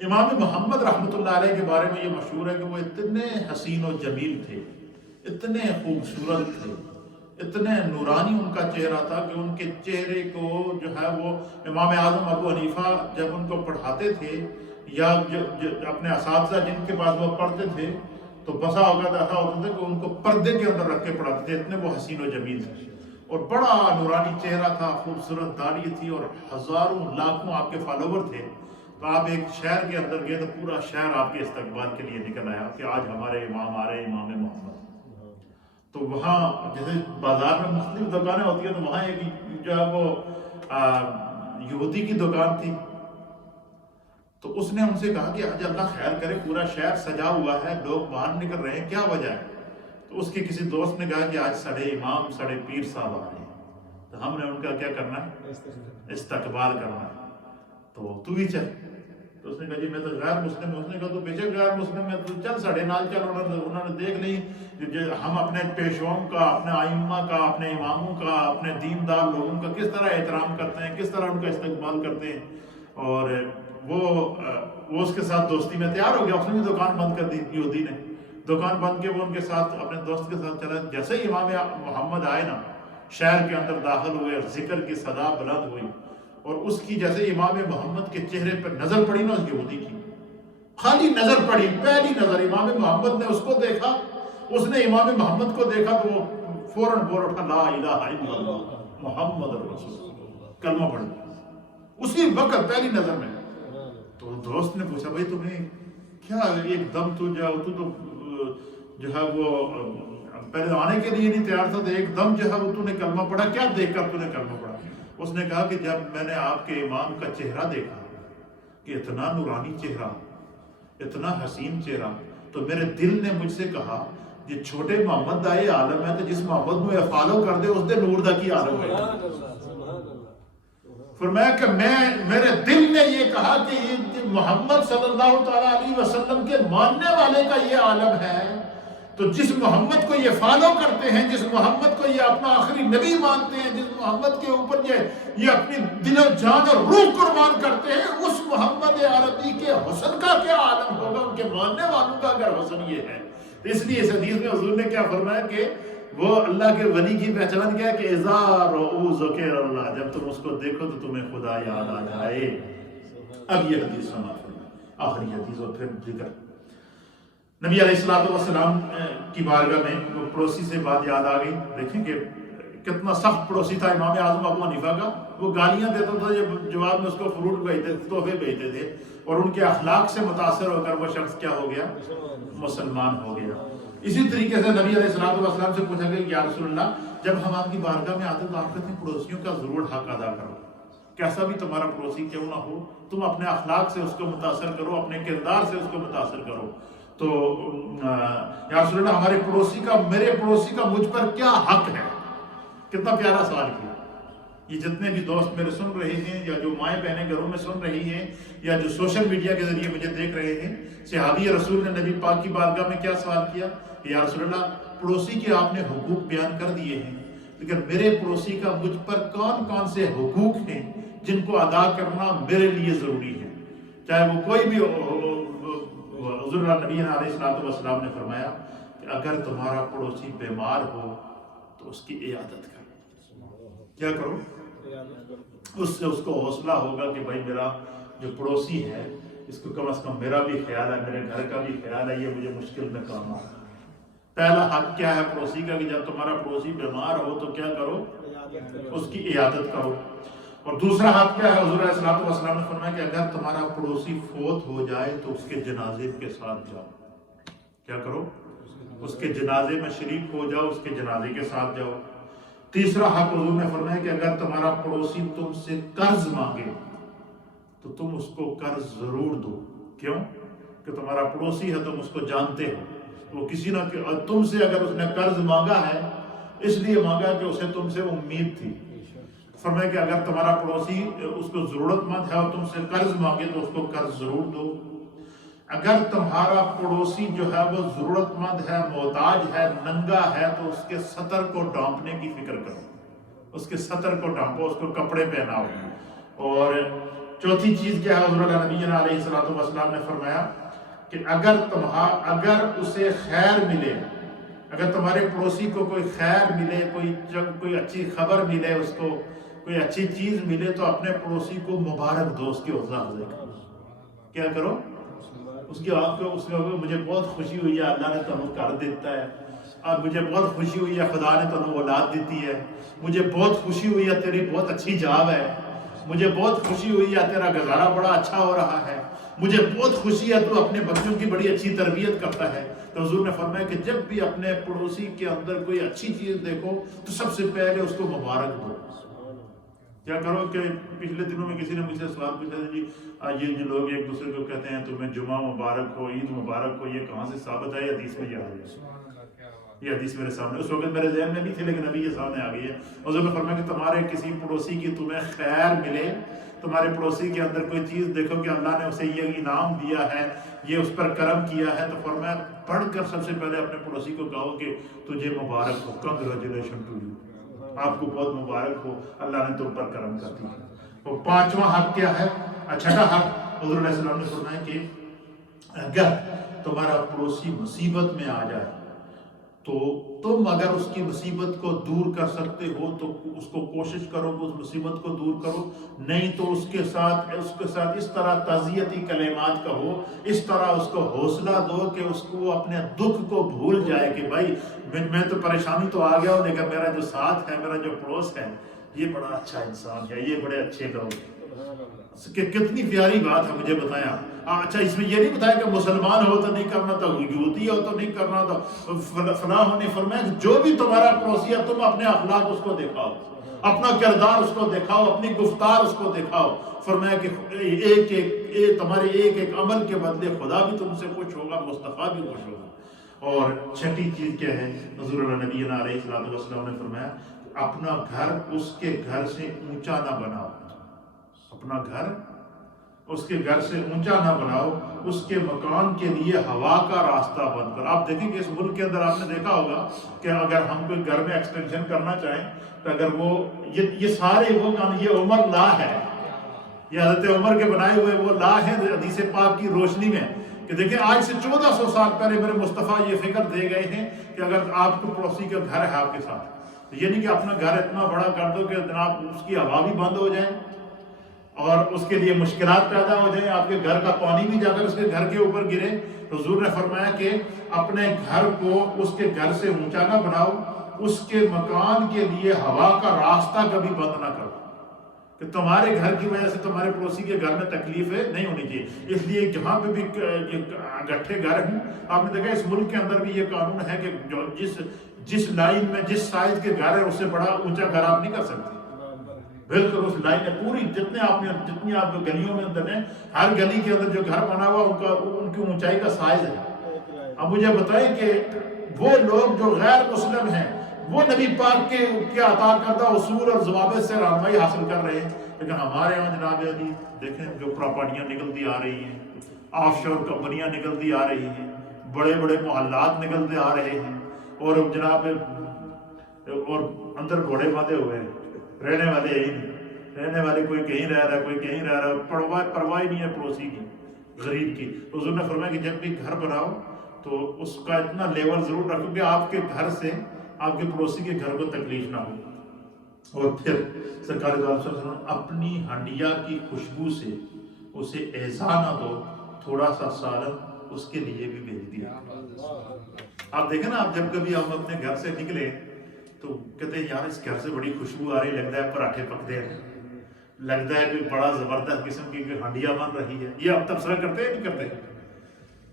امام محمد رحمۃ اللہ علیہ کے بارے میں یہ مشہور ہے کہ وہ اتنے حسین و جمیل تھے، اتنے خوبصورت تھے، اتنے نورانی ان کا چہرہ تھا کہ ان کے چہرے کو جو ہے وہ امام اعظم ابو حنیفہ جب ان کو پڑھاتے تھے یا اپنے اساتذہ جن کے پاس وہ پڑھتے تھے تو بسا اوقات ایسا ہوتا تھا کہ ان کو پردے کے اندر رکھ کے پڑھاتے تھے، اتنے وہ حسین و جمیل تھے اور بڑا نورانی چہرہ تھا، خوبصورت داڑھی تھی اور ہزاروں لاکھوں آپ کے فالوور تھے۔ تو آپ ایک شہر کے اندر گئے تو پورا شہر آپ کے استقبال کے لیے نکل آیا کہ آج ہمارے امام آ رہے ہیں، امام محمد۔ تو وہاں جیسے بازار میں مختلف دکانیں ہوتی ہیں تو وہاں ایک جو ہے وہ یہودی کی دکان تھی، تو اس نے ان سے کہا کہ آج اللہ خیر کرے پورا شہر سجا ہوا ہے، لوگ باہر نکل رہے ہیں، کیا وجہ ہے؟ تو اس کے کسی دوست نے کہا کہ آج سڑے امام سڑے پیر صاحب آ رہے ہیں، تو ہم نے ان کا کیا کرنا ہے، استقبال کرنا ہے، تو بھی چل۔ تو اس نے کہا جی میں تو غیر مسلم ہوں. اس نے کہا تو بے شک غیر مسلم ہے تو چل ساڑھے نال چل. انہوں نے دیکھ لی ہم اپنے پیشواؤں کا، اپنے ائمہ کا، اپنے اماموں کا، اپنے دیندار لوگوں کا کس طرح احترام کرتے ہیں، کس طرح ان کا استقبال کرتے ہیں. اور وہ اس کے ساتھ دوستی میں تیار ہو گیا. اس نے بھی دکان بند کر دی. یہودی نے دکان بند کے وہ ان کے ساتھ اپنے دوست کے ساتھ چلا. جیسے ہی امام محمد آئے نا شہر کے اندر داخل ہوئے اور ذکر کی صدا بلند ہوئی اور اس کی جیسے امام محمد کے چہرے پر نظر پڑی نا اس یہودی کی، خالی نظر پڑی، پہلی نظر امام محمد نے اس کو دیکھا، اس نے امام محمد کو دیکھا تو وہ فوراً بول اٹھا لا الہ الا اللہ محمد رسول اللہ، کلمہ پڑھ اسی وقت پہلی نظر میں. تو دوست نے پوچھا بھائی تمہیں کیا ایک دم تو جو ہے وہ پہلے آنے کے لیے نہیں تیار تھا تو ایک دم جو ہے وہ تو نے کلمہ پڑھا، کیا دیکھ کر تو نے کلمہ پڑھا؟ اس نے کہا کہ جب میں نے آپ کے امام کا چہرہ دیکھا کہ اتنا نورانی چہرہ، اتنا حسین چہرہ، تو میرے دل نے مجھ سے کہا یہ چھوٹے محمد دا یہ عالم ہے تو جس محمد میں فالو کر دے اس دے نور دا کی عالم ہے. فرمایا کہ میرے دل نے یہ کہا کہ یہ محمد صلی اللہ تعالیٰ علیہ وسلم کے ماننے والے کا یہ عالم ہے، تو جس محمد کو یہ فالو کرتے ہیں، جس محمد کو یہ اپنا آخری نبی مانتے ہیں، جس محمد کے اوپر یہ اپنی دل و جان اور روح قربان کرتے ہیں، اس محمد عربی کے حسن کا کیا عالم ہوگا ان کے ماننے والوں کا اگر حسن یہ ہے. اس لیے اس حدیث میں حضور نے کیا فرمایا کہ وہ اللہ کے ولی کی پہچان کیا ہے کہ اذا رؤوا ذکر اللہ، جب تم اس کو دیکھو تو تمہیں خدا یاد آ جائے. اب یہ حدیث سماعت فرمائیں، آخری حدیث اور پھر ذکر. نبی علیہ السلام کی بارگاہ میں وہ پڑوسی سے بات یاد آ گئی. دیکھیں کہ کتنا سخت پڑوسی تھا امام اعظم ابو حنیفہ کا. وہ گالیاں دیتا تھا، جواب میں اس کو فروٹ بھیجتے تھے، تحفے بھیجتے تھے، اور ان کے اخلاق سے متاثر ہو کر وہ شخص کیا ہو گیا؟ مسلمان ہو گیا. اسی طریقے سے نبی علیہ السلام سے پوچھا گیا کہ یا رسول اللہ جب ہم آپ کی بارگاہ میں آتے تو آپ کہتے ہیں پڑوسیوں کا ضرور حق ادا کرو. کیسا بھی تمہارا پڑوسی کیوں نہ ہو، تم اپنے اخلاق سے اس کو متاثر کرو، اپنے کردار سے اس کو متاثر کرو. تو یا رسول اللہ ہمارے پڑوسی کا، میرے پڑوسی کا مجھ پر کیا حق ہے؟ کتنا پیارا سوال کیا. یہ جتنے بھی دوست میرے سن رہے ہیں یا جو مائیں بہنیں گھروں میں سن رہی ہیں یا جو سوشل میڈیا کے ذریعے مجھے دیکھ رہے ہیں، صحابی رسول نے نبی پاک کی بارگاہ میں کیا سوال کیا کہ یا رسول اللہ پڑوسی کے آپ نے حقوق بیان کر دیے ہیں، لیکن میرے پڑوسی کا مجھ پر کون کون سے حقوق ہیں جن کو ادا کرنا میرے لیے ضروری ہے، چاہے وہ کوئی بھی ہو. حضور نبی علیہ السلام نے فرمایا کہ اگر تمہارا پڑوسی بیمار ہو تو اس کی عیادت کرو. کیا کرو؟ اس سے اس کو حوصلہ ہوگا کہ بھائی میرا جو پڑوسی ہے اس کو کم از کم میرا بھی خیال ہے، میرے گھر کا بھی خیال ہے، یہ مجھے مشکل میں کام آ رہا ہے. پہلا حق کیا ہے پڑوسی کا کہ جب تمہارا پڑوسی بیمار ہو تو کیا کرو؟ اس کی عیادت کرو. اور دوسرا حق کیا ہے؟ حضور علیہ السلام نے فرمایا کہ اگر تمہارا پڑوسی فوت ہو جائے تو اس کے جنازے کے ساتھ جاؤ. کیا کرو؟ اس کے جنازے میں شریک ہو جاؤ، اس کے جنازے کے ساتھ جاؤ. تیسرا حق حضور نے فرمایا کہ اگر تمہارا پڑوسی تم سے قرض مانگے تو تم اس کو قرض ضرور دو. کیوں؟ کہ تمہارا پڑوسی ہے، تم اس کو جانتے ہو، وہ کسی نہ تم سے اگر اس نے قرض مانگا ہے اس لیے مانگا کہ اسے تم سے امید تھی. فرمایا کہ اگر تمہارا پڑوسی اس کو ضرورت مند ہے اور تم سے قرض مانگے تو اس کو قرض ضرور دو. اگر تمہارا پڑوسی جو ہے وہ ضرورت مند ہے، محتاج ہے، ننگا ہے تو اس کے سطر کو ڈھانپنے کی فکر کرو، اس کے سطر کو ڈھانپو، اس کو کپڑے پہناؤ. اور چوتھی چیز کیا ہے؟ حضور نبی علیہ السلام نے فرمایا کہ اگر اسے خیر ملے، اگر تمہارے پڑوسی کو کوئی خیر ملے، کوئی اچھی خبر ملے، اس کو کوئی اچھی چیز ملے تو اپنے پڑوسی کو مبارک دو، اس کی حوصلہ افزائی کرو. کیا کرو؟ اس کے مجھے بہت خوشی ہوئی ہے، اللہ نے تمہیں کر دیتا ہے، اور مجھے بہت خوشی ہوئی ہے خدا نے تمہیں اولاد دیتی ہے، مجھے بہت خوشی ہوئی ہے تیری بہت اچھی جاب ہے، مجھے بہت خوشی ہوئی ہے تیرا گزارا بڑا اچھا ہو رہا ہے، مجھے بہت خوشی ہے تو اپنے بچوں کی بڑی اچھی تربیت کرتا ہے. تو حضور نے فرمایا کہ جب بھی اپنے پڑوسی کے اندر کوئی اچھی چیز دیکھو تو سب سے پہلے اس کو مبارک دو. کیا کرو کہ پچھلے دنوں میں کسی نے مجھ سے سوال پوچھا تھا جی یہ جو لوگ ایک دوسرے کو کہتے ہیں تمہیں جمعہ مبارک ہو، عید مبارک ہو، یہ کہاں سے ثابت ہے؟ یہ حدیث میں یاد ہے، یہ حدیث میرے سامنے، اس وقت میرے ذہن میں نہیں تھی لیکن ابھی یہ سامنے آ گئی ہے. حضور نے فرمایا کہ تمہارے کسی پڑوسی کی تمہیں خیر ملے تمہارے پڑوسی کے اندر کوئی چیز دیکھو کہ اللہ نے اسے یہ انعام دیا ہے، یہ اس پر کرم کیا ہے، تو فرمایا پڑھ کر سب سے پہلے اپنے پڑوسی کو کہو کہ تجھے مبارک ہو، کنگریچولیشن ٹو یو، آپ کو بہت مبارک ہو، اللہ نے تم پر کرم کر دیا۔ اور پانچواں حق کیا ہے؟ چھٹا حق حضور علیہ السلام نے فرمایا کہ اگر تمہارا پڑوسی مصیبت میں آ جائے تو تم اگر اس کی مصیبت کو دور کر سکتے ہو تو اس کو کوشش کرو کہ اس مصیبت کو دور کرو، نہیں تو اس کے ساتھ اس طرح تعزیتی کلمات کہو، اس طرح اس کو حوصلہ دو کہ اس کو اپنے دکھ کو بھول جائے کہ بھائی میں تو پریشانی تو آ گیا ہوں، لیکن میرا جو ساتھ ہے، میرا جو پڑوس ہے، یہ بڑا اچھا انسان ہے، یہ بڑے اچھے لوگ ہیں۔ کہ کتنی پیاری بات ہے، مجھے بتایا۔ اچھا اس میں یہ نہیں بتایا کہ مسلمان ہو تو نہیں کرنا تھا، یہودی ہو تو نہیں کرنا تھا، فلاں نے فرمایا کہ جو بھی تمہارا پڑوسی ہے تم اپنے اخلاق اس کو دکھاؤ، اپنا کردار اس کو دکھاؤ، اپنی گفتار اس کو دکھاؤ۔ فرمایا کہ تمہارے ایک ایک عمل کے بدلے خدا بھی تم سے خوش ہوگا، مصطفیٰ بھی خوش ہوگا۔ اور چھٹی چیز کیا ہے؟ حضور اللہ نبی علیہ الصلوۃ والسلام نے فرمایا اپنا گھر اس کے گھر سے اونچا نہ بناؤ، اپنا گھر اس کے گھر سے اونچا نہ بناؤ، اس کے مکان کے لیے ہوا کا راستہ بند کرو۔ آپ دیکھیں کہ اس ملک کے اندر آپ نے دیکھا ہوگا کہ اگر ہم کوئی گھر میں ایکسٹینشن کرنا چاہیں تو اگر وہ یہ سارے وہ کام، یہ عمر لا ہے، یہ حضرت عمر کے بنائے ہوئے وہ لا ہے حدیث پاک کی روشنی میں، کہ دیکھیں آج سے 1400 سال پہلے میرے مصطفیٰ یہ فکر دے گئے ہیں کہ اگر آپ کو پڑوسی کا گھر ہے آپ کے ساتھ، تو یہ نہیں کہ اپنا گھر اتنا بڑا کر دو کہ جناب اس کی ہوا بھی بند ہو جائے اور اس کے لیے مشکلات پیدا ہو جائیں، آپ کے گھر کا پانی بھی جا کر اس کے گھر کے اوپر گرے۔ تو حضور نے فرمایا کہ اپنے گھر کو اس کے گھر سے اونچا نہ بناؤ، اس کے مکان کے لیے ہوا کا راستہ کبھی بند نہ کرو، کہ تمہارے گھر کی وجہ سے تمہارے پڑوسی کے گھر میں تکلیفیں نہیں ہونی چاہیے۔ اس لیے جہاں پہ بھی گٹھے گھر ہیں، آپ نے دیکھا اس ملک کے اندر بھی یہ قانون ہے کہ جس لائن میں جس سائز کے گھر ہے اس سے بڑا اونچا گھر آپ نہیں کر سکتے، بالکل اس لائن میں پوری جتنی آپ گلیوں میں اندر ہیں، ہر گلی کے اندر جو گھر بنا ہوا ان کی اونچائی کا سائز ہے۔ اب مجھے بتائیں کہ وہ لوگ جو غیر مسلم ہیں وہ نبی پاک کے عطا کردہ اصول اور ضوابط سے رہنمائی حاصل کر رہے ہیں، لیکن ہمارے یہاں جناب علی دیکھیں جو پراپرٹیاں نکلتی آ رہی ہیں، آف شور کمپنیاں نکلتی آ رہی ہیں، بڑے بڑے محلات نکلتے آ رہے ہیں، اور جناب اور اندر گھوڑے باندھے ہوئے ہیں، رہنے والے یہی نہیں، رہنے والے کوئی کہیں رہ رہا ہے، کوئی کہیں رہ رہا ہے، پرواہ نہیں ہے پڑوسی کی، غریب کی۔ تو حضور نے فرمایا کہ جب بھی گھر بناؤ تو اس کا اتنا لیول ضرور رکھو کہ آپ کے گھر سے آپ کے پڑوسی کے گھر کو تکلیف نہ ہو۔ اور پھر سرکار دو عالم صلی اللہ علیہ وسلم اپنی ہنڈیا کی خوشبو سے اسے ایذا نہ دو، تھوڑا سا سالن اس کے لیے بھی بھیج دیا۔ آپ دیکھیں نا، آپ جب کبھی ہم اپنے گھر سے نکلے تو کہتے ہیں یار اس گھر سے بڑی خوشبو آ رہی، لگتا ہے پراٹھے پکتے ہیں، لگتا ہے کہ بڑا زبردست قسم کی ہنڈیا بن رہی ہے۔ یہ آپ تبصرہ کرتے ہیں نہیں کرتے؟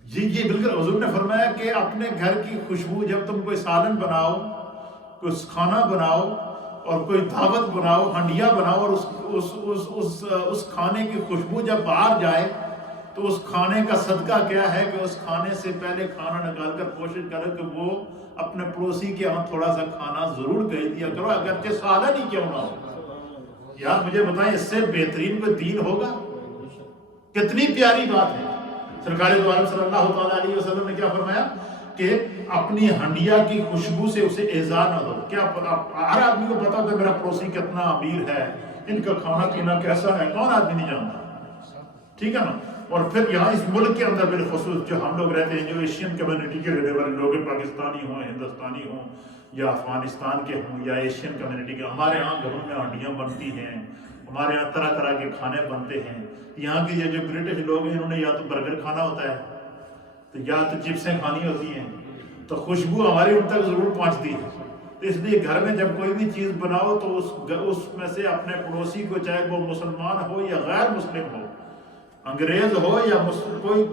یہ بالکل حضور نے فرمایا کہ اپنے گھر کی خوشبو، جب تم کوئی سالن بناؤ، کوئی کھانا بناؤ اور کوئی دعوت بناؤ، ہنڈیا بناؤ، اور اس کھانے کی خوشبو جب باہر جائے تو اس کھانے کا صدقہ کیا ہے کہ اس کھانے سے پہلے کھانا نکال کر کوشش کرو کہ وہ اپنے پڑوسی کے ہاں تھوڑا سا کھانا ضرور بھیج دیا کرو، اگرچہ سالن ہی کیوں نہ ہو۔ یار مجھے بتائیں اس سے بہترین کوئی دین ہوگا؟ کتنی پیاری بات ہے۔ سرکار دو عالم صلی اللہ تعالیٰ علیہ وسلم نے کیا فرمایا کہ اپنی ہنڈیا کی خوشبو سے اسے ایذا نہ دو۔ کیا ہر آدمی کو پتا ہوتا ہے میرا پڑوسی کتنا امیر ہے، ان کا کھانا پینا کیسا ہے، کون آدمی نہیں جانتا، ٹھیک ہے نا؟ اور پھر یہاں اس ملک کے اندر بالخصوص جو ہم لوگ رہتے ہیں، جو ایشین کمیونٹی کے رہنے والے لوگ ہیں، پاکستانی ہوں، ہندوستانی ہوں یا افغانستان کے ہوں یا ایشین کمیونٹی کے، ہمارے یہاں گھروں میں ہنڈیاں بنتی ہیں، ہمارے یہاں طرح طرح کے کھانے بنتے ہیں۔ یہاں کے یہ جو برٹش لوگ ہیں انہوں نے یا تو برگر کھانا ہوتا ہے تو یا تو چپسیں کھانی ہوتی ہیں، تو خوشبو ہماری ان تک ضرور پہنچتی ہے۔ تو اس لیے گھر میں جب کوئی بھی چیز بناؤ تو اس میں سے اپنے پڑوسی کو، چاہے وہ مسلمان ہو یا غیر مسلم ہو، انگریز ہو یا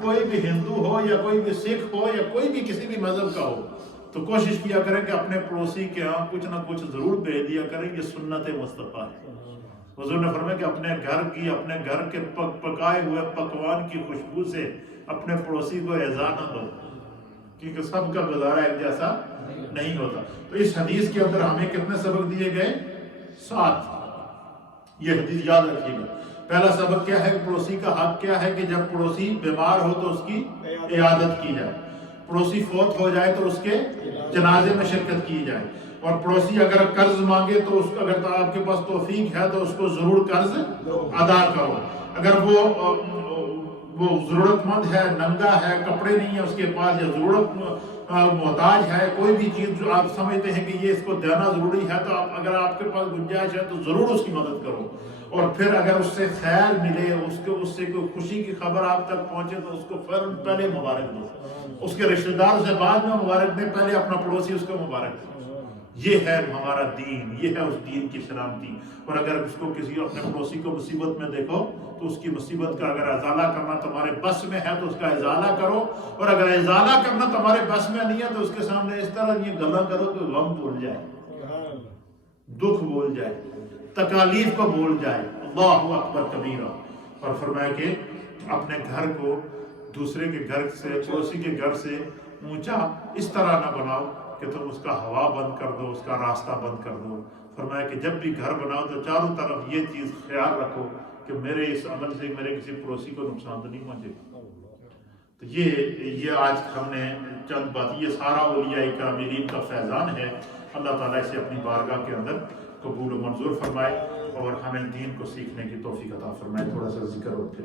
کوئی بھی ہندو ہو یا کوئی بھی سکھ ہو یا کوئی بھی کسی بھی مذہب کا ہو، تو کوشش کیا کریں کہ اپنے پڑوسی کے ہاں کچھ نہ کچھ ضرور بھیج دیا کریں۔ یہ سنت مصطفیٰ ہے۔ حضور نے فرمایا کہ اپنے گھر کے پکائے ہوئے پکوان کی خوشبو سے اپنے پڑوسی کو ایذا نہ دو، کیونکہ سب کا گزارا ایک جیسا نہیں ہوتا۔ تو اس حدیث کے اندر ہمیں کتنے سبق دیے گئے؟ 7۔ یہ حدیث یاد رکھیے گا پہلا سبق کیا ہے کہ پڑوسی کا حق کیا ہے کہ جب پڑوسی بیمار ہو تو اس کی عیادت کی جائے، پڑوسی فوت ہو جائے تو اس کے جنازے میں شرکت کی جائے، اور پڑوسی اگر قرض مانگے تو اگر آپ کے پاس توفیق ہے تو اس کو ضرور قرض ادا کرو۔ اگر وہ ضرورت مند ہے، ننگا ہے، کپڑے نہیں ہے اس کے پاس، یا ضرورت محتاج ہے، کوئی بھی چیز جو آپ سمجھتے ہیں کہ یہ اس کو دینا ضروری ہے، تو اگر آپ کے پاس گنجائش ہے تو ضرور اس کی مدد کرو۔ اور پھر اگر اس سے خیر ملے، اس سے کوئی خوشی کی خبر آپ تک پہنچے تو اس کو فوراً پہلے مبارک دو، اس کے رشتہ دار سے بعد میں مبارک دیں، پہلے اپنا پڑوسی اس کو مبارک دیں۔ یہ ہے ہمارا دین، یہ ہے اس دین کی سلامتی۔ اور اگر اس کو کسی اپنے پڑوسی کو مصیبت میں دیکھو تو اس کی مصیبت کا اگر ازالہ کرنا تمہارے بس میں ہے تو اس کا ازالہ کرو، اور اگر ازالہ کرنا تمہارے بس میں نہیں ہے تو اس کے سامنے اس طرح یہ گلا کرو کہ غم بھول جائے، دکھ بھول جائے، تکالیف کو بھول جائے۔ اللہ اکبر کبیرہ۔ اور فرمایا کہ اپنے گھر کو دوسرے کے گھر سے، پڑوسی کے گھر سے اونچا اس طرح نہ بناؤ کہ تم اس کا ہوا بند کر دو، اس کا راستہ بند کر دو۔ فرمایا کہ جب بھی گھر بناؤ تو چاروں طرف یہ چیز خیال رکھو کہ میرے اس عمل سے میرے کسی پڑوسی کو نقصان تو نہیں پہنچے گا۔ تو یہ آج ہم نے چند بات، یہ سارا اولیاء کاملین کا فیضان ہے۔ اللہ تعالیٰ اسے اپنی بارگاہ کے اندر قبول و منظور فرمائے اور ہمیں دین کو سیکھنے کی توفیق عطا فرمائے۔ تھوڑا سا ذکر ہوتے